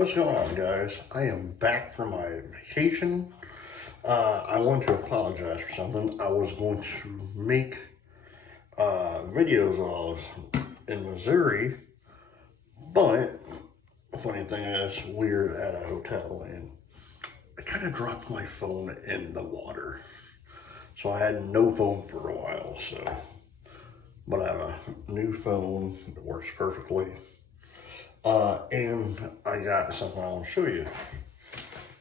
What's going on, guys? I am back from my vacation. I want to apologize for something. I was going to make videos while I was in Missouri, but the funny thing is, we're at a hotel and I kind of dropped my phone in the water. So I had no phone for a while, but I have a new phone that works perfectly. And I got something I want to show you.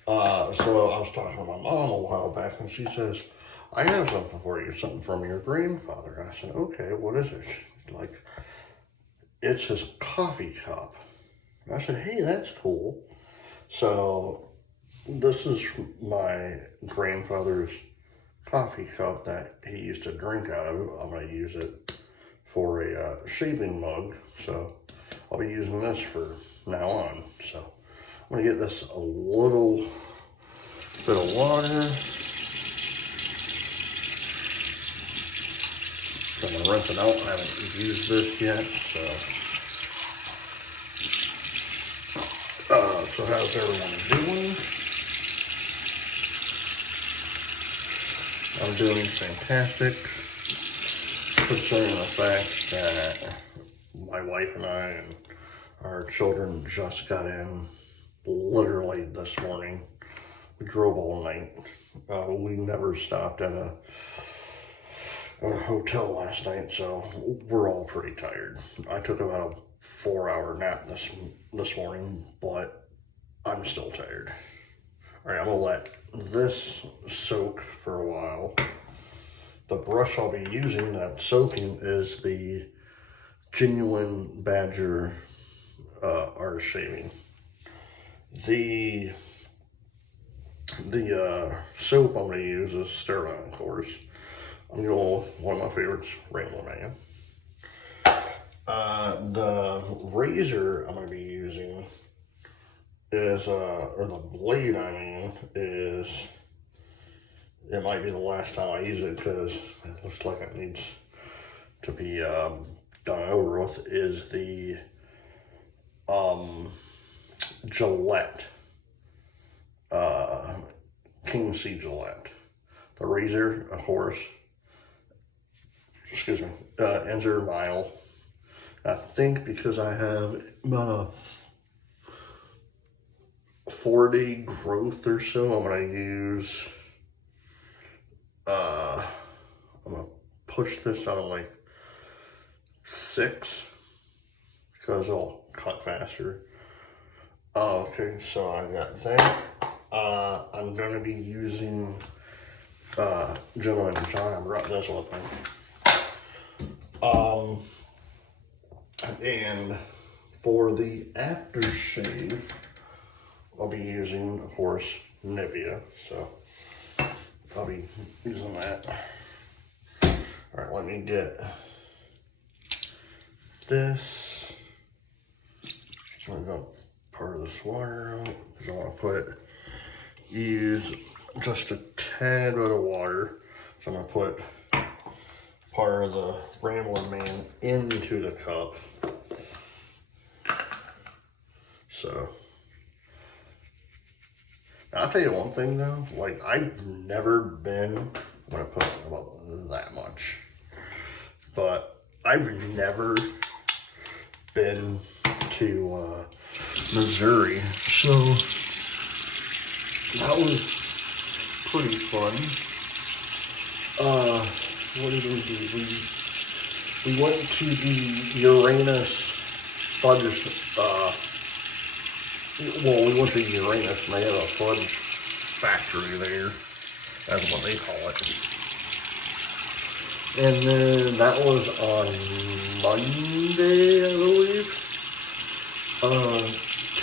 So I was talking to my mom a while back, and she says, "I have something for you, something from your grandfather." I said, "Okay, what is it?" She's like, "It's his coffee cup." I said, "Hey, that's cool." So this is my grandfather's coffee cup that he used to drink out of. I'm going to use it for a shaving mug, so I'll be using this for now on. So I'm going to get this a little bit of water. So I'm going to rinse it out. I haven't used this yet, so how's everyone doing? I'm doing fantastic, considering the fact that my wife and I and our children just got in literally this morning. We drove all night. We never stopped at a hotel last night, so we're all pretty tired. I took about a 4-hour nap this morning, but I'm still tired. All right, I'm gonna let this soak for a while. The brush I'll be using that's soaking is the Genuine Badger Art Shaving. The soap I'm going to use is Stirling, of course. I'm going with one of my favorites, Ramblin. The razor I'm going to be using is, or the blade I mean, is, it might be the last time I use it because it looks like it needs to be done over with, is the Gillette, King C Gillette. The razor, of course, ends are mile. I think because I have about a 4-day growth or so, I'm gonna use, I'm gonna push this out of like 6 because it'll cut faster. Okay, so I got that. I'm gonna be using Gentleman John. I brought this with me. And for the aftershave, I'll be using, of course, Nivea. So I'll be using that. All right, let me get this. I'm gonna pour this water out because I want to use just a tad bit of water. So I'm gonna put part of the Ramblin' Man into the cup. So now, I'll tell you one thing though, like I've never been, I'm gonna put about that much, but I've never been to Missouri, so that was pretty fun. What did we do? We went to the Uranus fudge. We went to Uranus and they have a fudge factory there. That's what they call it. And then that was on Monday, I believe.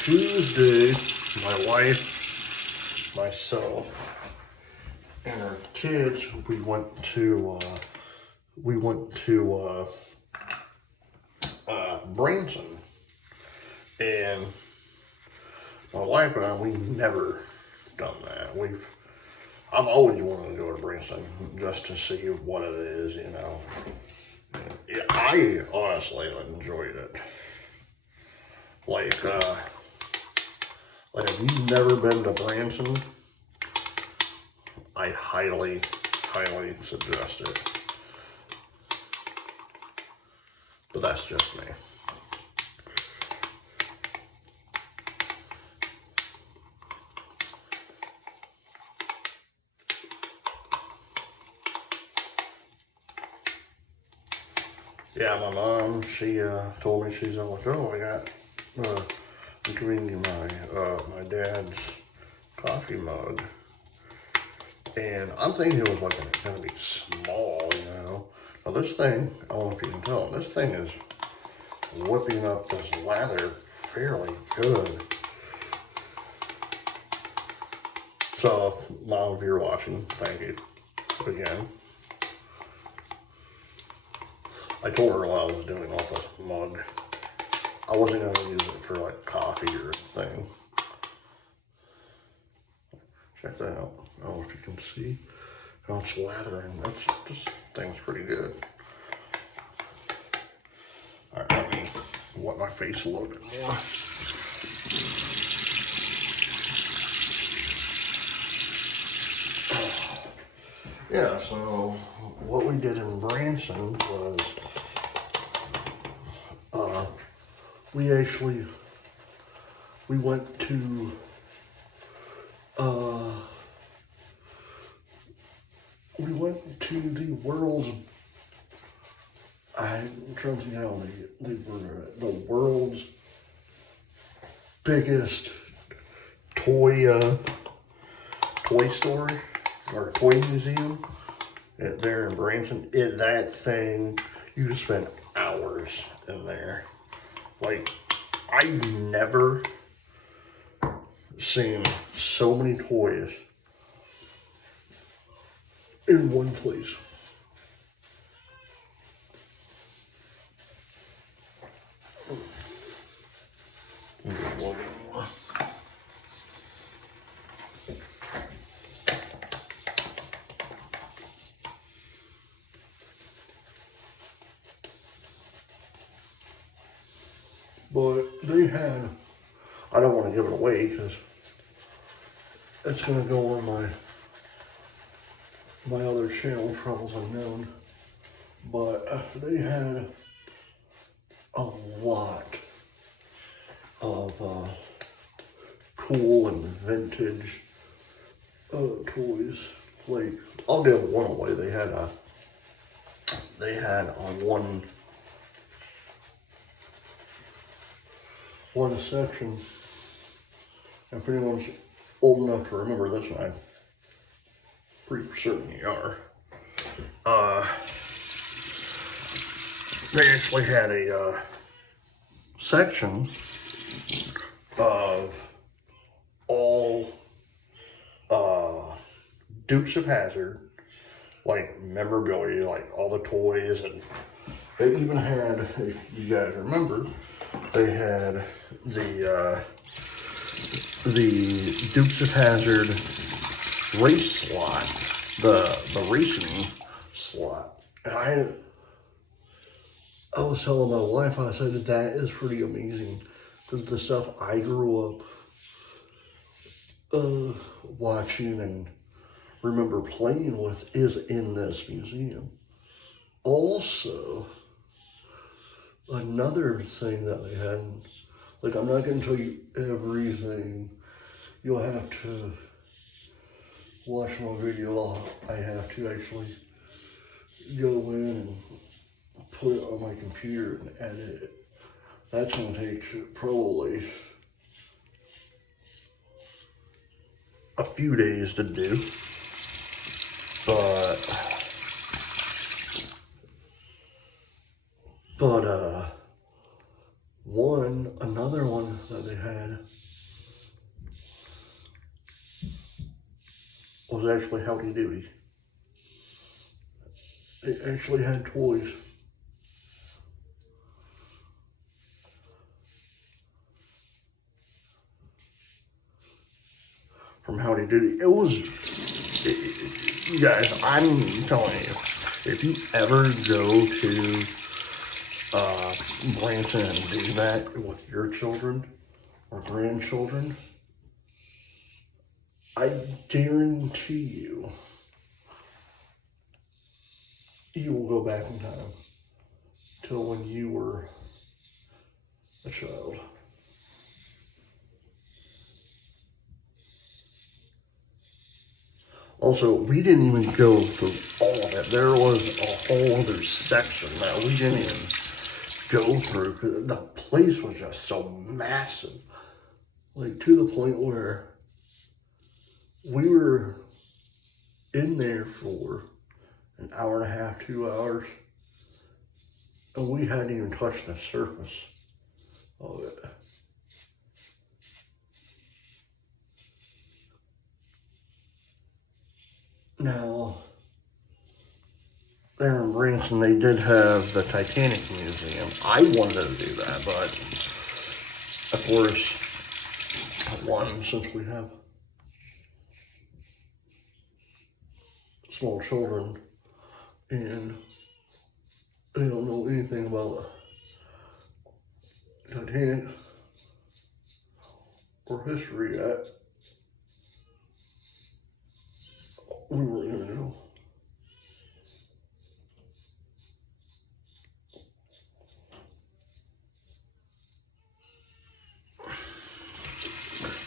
Tuesday, my wife, myself, and our kids, we went to Branson, and my wife and I, we've never done that. I've always wanted to go to Branson just to see what it is, you know. Yeah, I honestly enjoyed it. Like, Like, if you've never been to Branson, I highly, highly suggest it. But that's just me. Yeah, my mom, she told me, she's all like, oh, I got, I'm giving you my dad's coffee mug. And I'm thinking it was like gonna be small, you know. Now this thing, I don't know if you can tell, this thing is whipping up this lather fairly good. So, Mom, if you're watching, thank you again. I told her what I was doing with this mug. I wasn't going to use it for like coffee or anything. Check that out. I don't know if you can see how it's lathering. This thing's pretty good. All right, let me wet my face a little bit more. Yeah, so what we did in Branson was we went to the world's, I'm trying to think how they were, the world's biggest toy store or toy museum there in Branson. That thing, you could spend hours in there. Like, I've never seen so many toys in one place. But they had, I don't want to give it away because it's going to go on my other channel, Troubles Unknown. But they had a lot of cool and vintage toys. Like, I'll give one away. They had on one section, and if anyone's old enough to remember this one, I'm pretty certain you are. They actually had a section of all Dukes of Hazzard, like memorabilia, like all the toys, and they even had, if you guys remember, they had the Dukes of Hazzard race slot, the racing slot. And I was telling my wife, I said that is pretty amazing because the stuff I grew up watching and remember playing with is in this museum. Also, another thing that they had, like, I'm not going to tell you everything. You'll have to watch my video. I have to actually go in and put it on my computer and edit it. That's going to take probably a few days to do. But another one that they had was actually Howdy Doody. It actually had toys. From Howdy Doody. You guys, I'm telling you, if you ever go to Branson and do that with your children or grandchildren, I guarantee you will go back in time till when you were a child. Also, we didn't even go through all of it. There was a whole other section that we didn't even go through because the place was just so massive. Like, to the point where we were in there for an hour and a half, 2 hours, and we hadn't even touched the surface of it. Now, there in Branson, they did have the Titanic Museum. I wanted to do that, but of course, one, since we have small children and they don't know anything about Titanic or history yet, we weren't gonna know.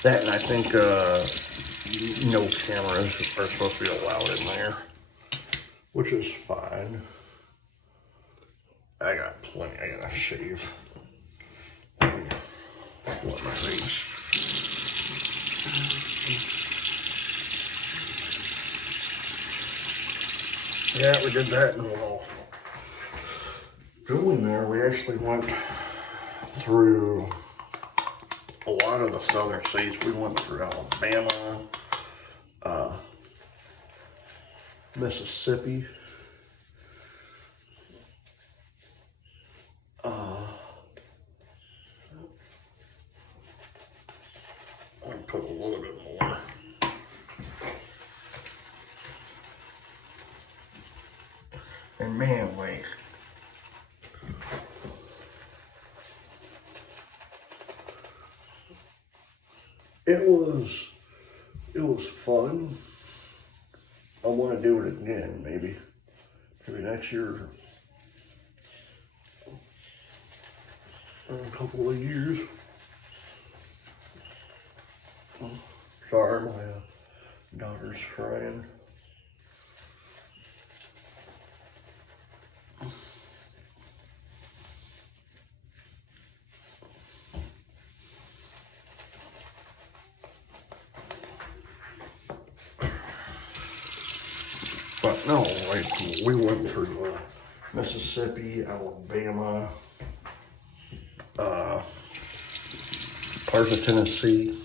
That, and I think no cameras are supposed to be allowed in there, which is fine. I got plenty. I gotta shave. What my face. Yeah, we did that, and while going there, we actually went through a lot of the southern states. We went through Alabama, Mississippi, I'll put a little bit more. And man, like, it was fun. I want to do it again, maybe next year, or a couple of years. Sorry, my daughter's crying. But no, like, we went through Mississippi, Alabama, parts of Tennessee,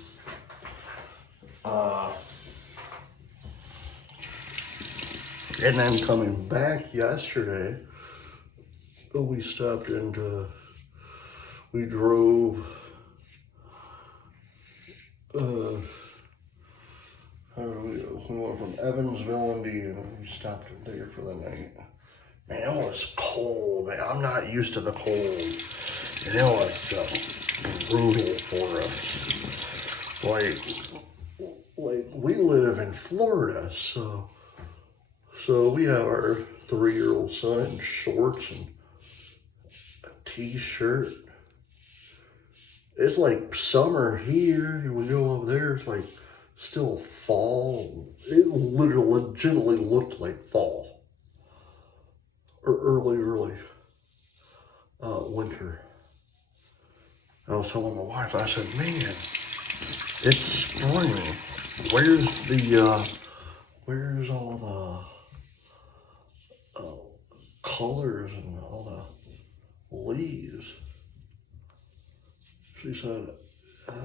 and then coming back yesterday, we stopped into, we drove, we went from Evansville, Indiana. We stopped there for the night. Man, it was cold. Man, I'm not used to the cold, and it was just brutal for us. Like we live in Florida, so we have our 3-year-old son in shorts and a t-shirt. It's like summer here. We go over there, it's like still fall. It literally, legitimately looked like fall. Or early winter. I was telling my wife, I said, man, it's spring. Where's all the colors and all the leaves? She said,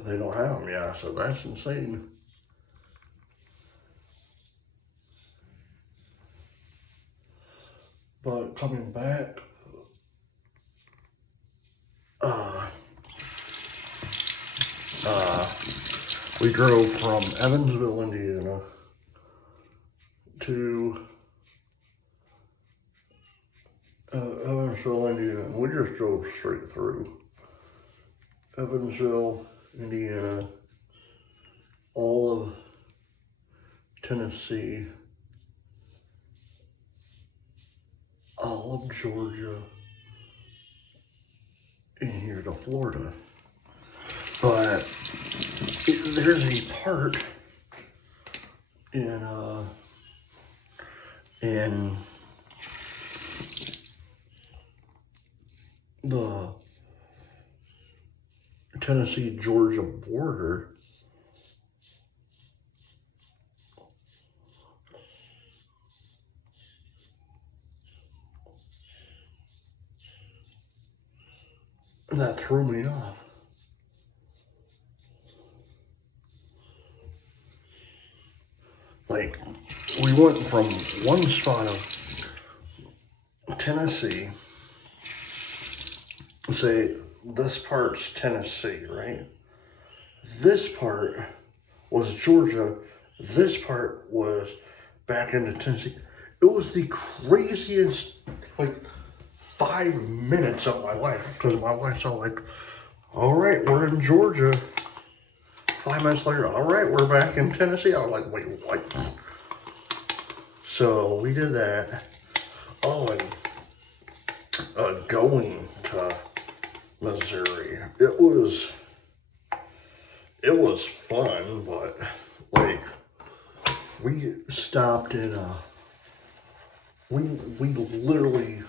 they don't have them yet. I said, that's insane. But coming back, we drove from Evansville, Indiana to Evansville, Indiana. We just drove straight through Evansville, Indiana, all of Tennessee, all of Georgia, in here to Florida. But there's a part in the Tennessee-Georgia border that threw me off. Like, we went from one spot of Tennessee, say this part's Tennessee, right? This part was Georgia, this part was back into Tennessee. It was the craziest, like, 5 minutes of my life, because my wife's all like, all right, we're in Georgia. 5 minutes later, all right, we're back in Tennessee. I was like, wait, what? So we did that. Oh, and going to Missouri, it was fun, but like we stopped in we literally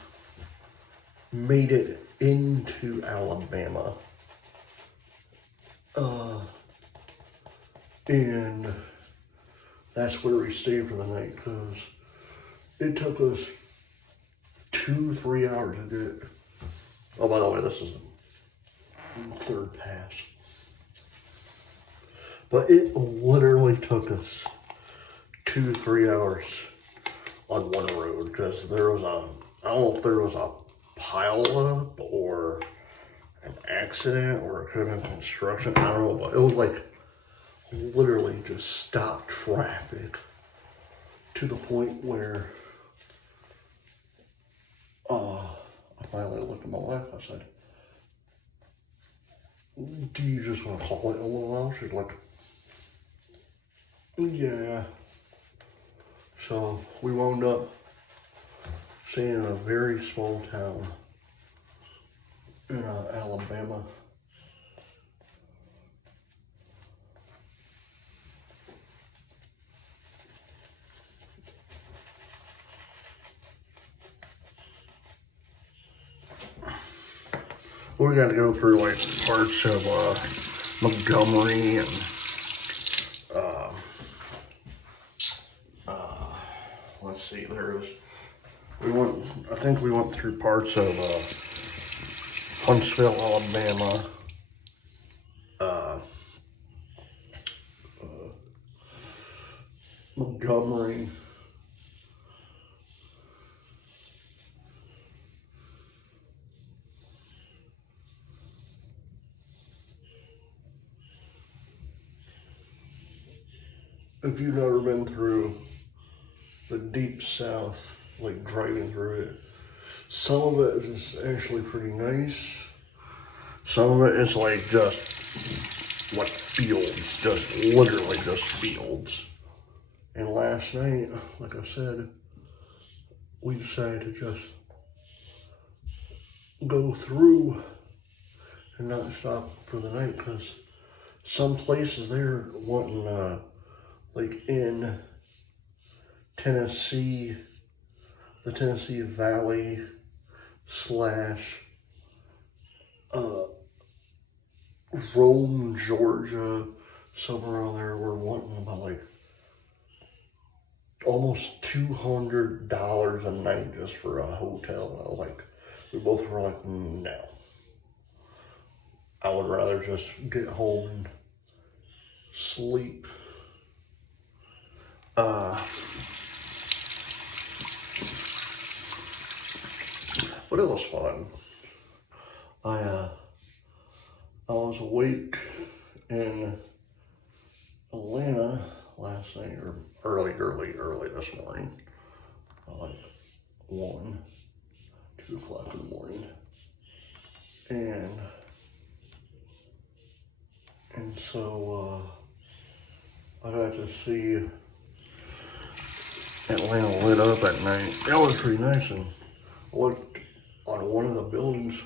made it into Alabama, and that's where we stayed for the night, because it took us 2-3 hours to get. Oh, by the way, this is the third pass. But it literally took us 2-3 hours on one road, because there was I don't know if there was a pile up or an accident, or it could have been construction. I don't know, but it was like literally just stopped traffic to the point where I finally looked at my wife. I said, do you just want to haul it a little while? She's like, yeah. So we wound up staying in a very small town in Alabama. We got to go through like parts of Montgomery and let's see, I think we went through parts of Huntsville, Alabama, Montgomery, if you've never been through the deep south, like driving through it, some of it is actually pretty nice. Some of it is like just like fields, just literally just fields. And last night, like I said, we decided to just go through and not stop for the night, because some places they're wanting like in Tennessee, the Tennessee Valley slash Rome, Georgia, somewhere around there, we're wanting about like almost $200 a night just for a hotel. Like, we both were like, no. I would rather just get home and sleep. But it was fun. I was awake in Atlanta last night, or early this morning, like 2 o'clock in the morning, and so I got to see Atlanta lit up at night. That was pretty nice. And I looked on one of the buildings,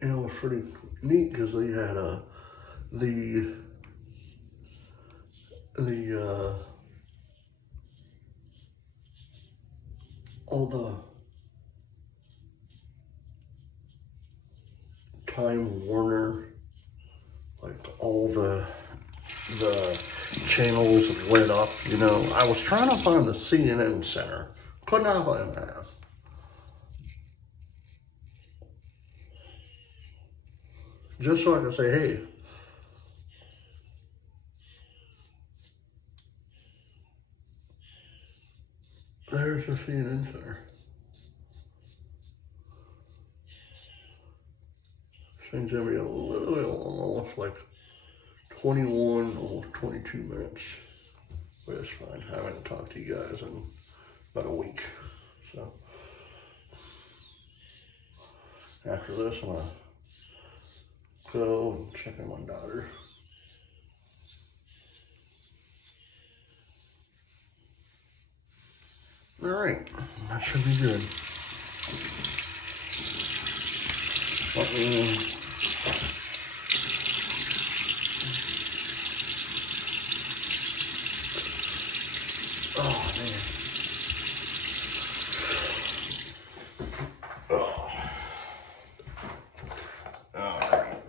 and it was pretty neat because they had the all the Time Warner, like all the channels lit up, you know. I was trying to find the CNN Center. Could not find that. Just so I could say, hey, there's the CNN Center. Thing's gonna be a little bit long, almost like 21, almost 22 minutes. But it's fine. I haven't talked to you guys in about a week. So after this, I'm gonna go and check on my daughter. All right, that should be good. Oh man. Oh. All right.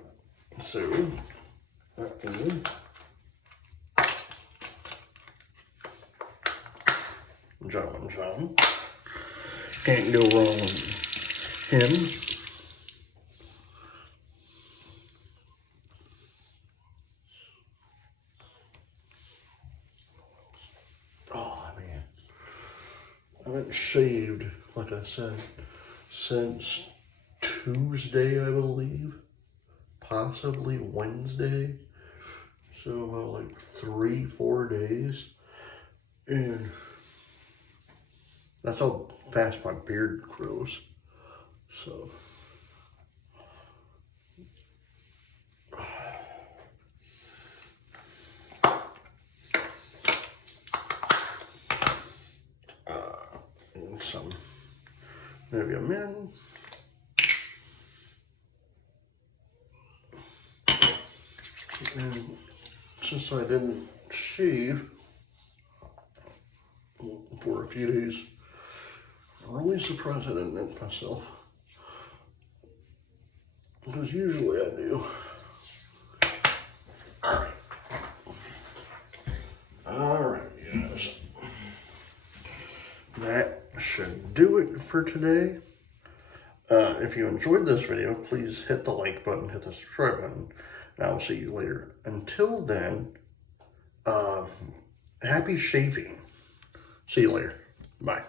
So that is John. Can't go wrong with him. Oh man, I haven't shaved, like I said, since Tuesday, I believe, possibly Wednesday. So about like 3-4 days, and that's how fast my beard grows. So some maybe a min. And since I didn't shave for a few days, I'm really surprised I didn't mint myself, because usually I do. All right, guys. That should do it for today. If you enjoyed this video, please hit the like button, hit the subscribe button, and I will see you later. Until then, happy shaving. See you later. Bye.